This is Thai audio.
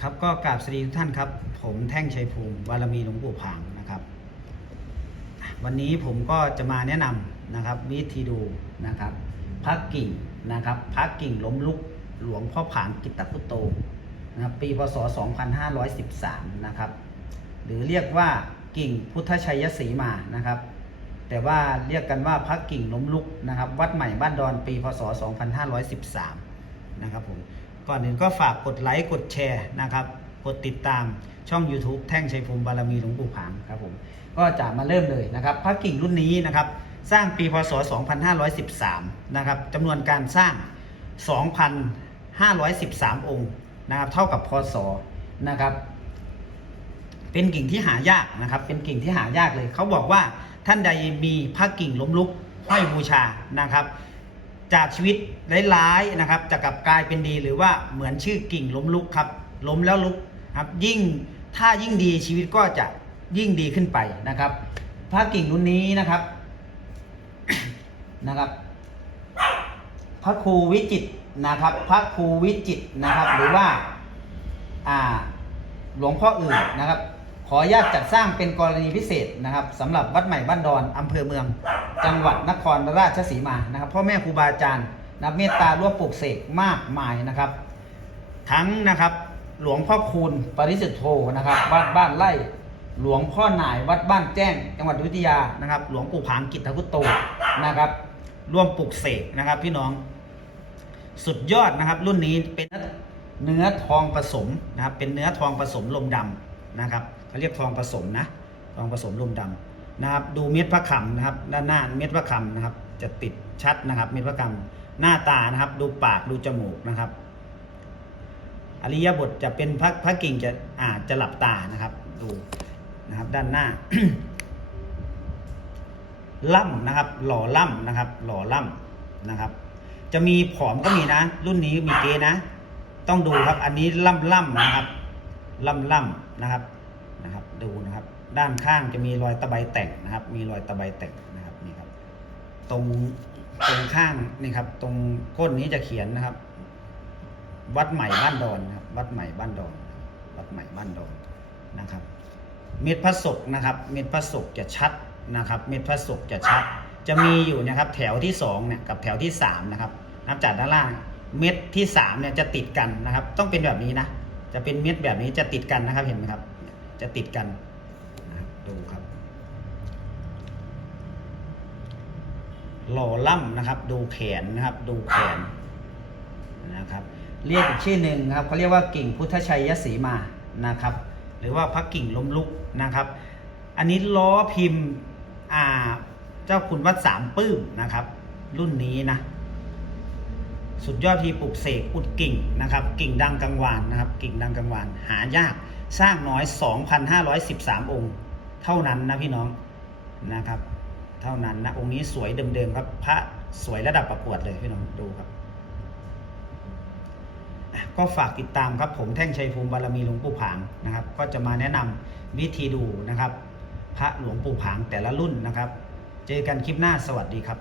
ครับก็กราบสวัสดีทุกท่านครับ ผมแท่งชัยภูมิบารมีหลวงปู่ผางนะครับ วันนี้ผมก็จะมาแนะนำนะครับวิธีดูนะครับพระกิ่งนะครับพระกิ่งล้มลุกหลวงพ่อผางกิตตพุตโตนะครับปีพศ 2513 นะครับ หรือเรียกว่ากิ่งพุทธชัยศรีมานะครับ แต่ว่าเรียกกันว่าพระกิ่งล้มลุกนะครับ วัดใหม่บ้านดอนปีพศ 2513 นะครับผม ก่อนอื่นก็ฝากกดไลค์กดแชร์นะครับกดติดตามช่อง YouTube แท่งชัยภูมิบารมีหลวงปู่ผางครับผมก็จะมาเริ่มเลยนะครับพระกิ่งรุ่นนี้นะครับสร้างปีพศ 2513 นะครับจำนวนการสร้าง 2,513 องค์นะครับเท่ากับพศนะครับเป็นกิ่งที่หายากนะครับ เป็นกิ่งที่หายากเลย เขาบอกว่าท่านใดมีพระกิ่งล้มลุกห้อยบูชานะครับ จากชีวิตร้ายๆนะครับ จะกลับกลายเป็นดีหรือว่าเหมือนชื่อกิ่งล้มลุกครับ ล้มแล้วลุกครับ ยิ่งถ้ายิ่งดีชีวิตก็จะยิ่งดีขึ้นไปนะครับพระกิ่งรุ่นนี้นะครับนะครับ พระครูวิจิตนะครับ พระครูวิจิตนะครับ หรือว่า อ่า หลวงพ่ออื่นนะครับ ขออนุญาตจัดสร้างเป็นกรณีพิเศษนะครับสำหรับวัดใหม่บ้านดอนอำเภอเมือง จังหวัดนครราชสีมานะครับพ่อแม่ครูบาอาจารย์นะเมตตาร่วมปลูกเสกมากมายนะครับ ทั้งนะครับหลวงพ่อคูณปริสุทธโธนะครับวัดบ้านไร่หลวงพ่อหน่ายวัดบ้านแจ้ง จังหวัดอยุธยานะครับ หลวงปู่ผางกิตตพุตโตนะครับ ร่วมปลูกเสกนะครับ พี่น้อง สุดยอดนะครับ รุ่นนี้เป็นเนื้อทองผสมนะครับ เป็นเนื้อทองผสมลมดำนะครับ เขาเรียกทองผสมนะทองผสมลมดำนะครับ ดูเม็ดพระคำนะครับ ด้านหน้าเม็ดพระคำนะครับ จะติดชัดนะครับ เม็ดพระคำหน้าตานะครับ ดูปากดูจมูกนะครับ อริยบทจะเป็นพระพระกิ่งจะอาจจะหลับตานะครับ ดูนะครับ ด้านหน้าล่ำนะครับ หล่อล่ำนะครับ หล่อล่ำนะครับ จะมีผอมก็มีนะ รุ่นนี้มีเกนะ ต้องดูครับ อันนี้ล่ำล่ำนะครับ ล่ำล่ำนะครับ นะครับ ดูนะครับ ด้านข้างจะมีรอยตะไบแต่งนะครับ มีรอยตะไบแต่งนะครับนี่ครับ ตรงตรงข้างนี่ครับ ตรงก้นนี้จะเขียนนะครับ วัดใหม่บ้านดอนนะครับ วัดใหม่บ้านดอน วัดใหม่บ้านดอนนะครับ เม็ดพระศกนะครับ เม็ดพระศกจะชัดนะครับ เม็ดพระศกจะชัด จะมีอยู่นะครับ แถวที่สองเนี่ยกับแถวที่สามนะครับ นับจากด้านล่าง เม็ดที่สามเนี่ยจะติดกันนะครับ ต้องเป็นแบบนี้นะ จะเป็นเม็ดแบบนี้จะติดกันนะครับ เห็นไหมครับ จะติดกันนะครับดูครับ หล่อล่ำนะครับ ดูแขนนะครับ ดูแขนนะครับ เรียกอีกชื่อหนึ่งครับเขาเรียกว่ากิ่งพุทธชัยยศรีมานะครับ หรือว่าพระกิ่งล้มลุกนะครับ อันนี้ล้อพิมพ์อ่าเจ้าคุณวัดสามปื้มนะครับ รุ่นนี้นะสุดยอดที่ปลูกเสกอุดกิ่งนะครับ กิ่งดังกังวานนะครับ กิ่งดังกังวานหายาก สร้างน้อย 2,513 องค์ เท่านั้นนะพี่น้องนะครับ เท่านั้นนะองค์นี้สวยเดิมๆครับ พระสวยระดับประกวดเลยพี่น้องดูครับ ก็ฝากติดตามครับผมแท่งชัยภูมิบารมีหลวงปู่ผางนะครับ ก็จะมาแนะนำวิธีดูนะครับ พระหลวงปู่ผางแต่ละรุ่นนะครับ เจอกันคลิปหน้าสวัสดีครับ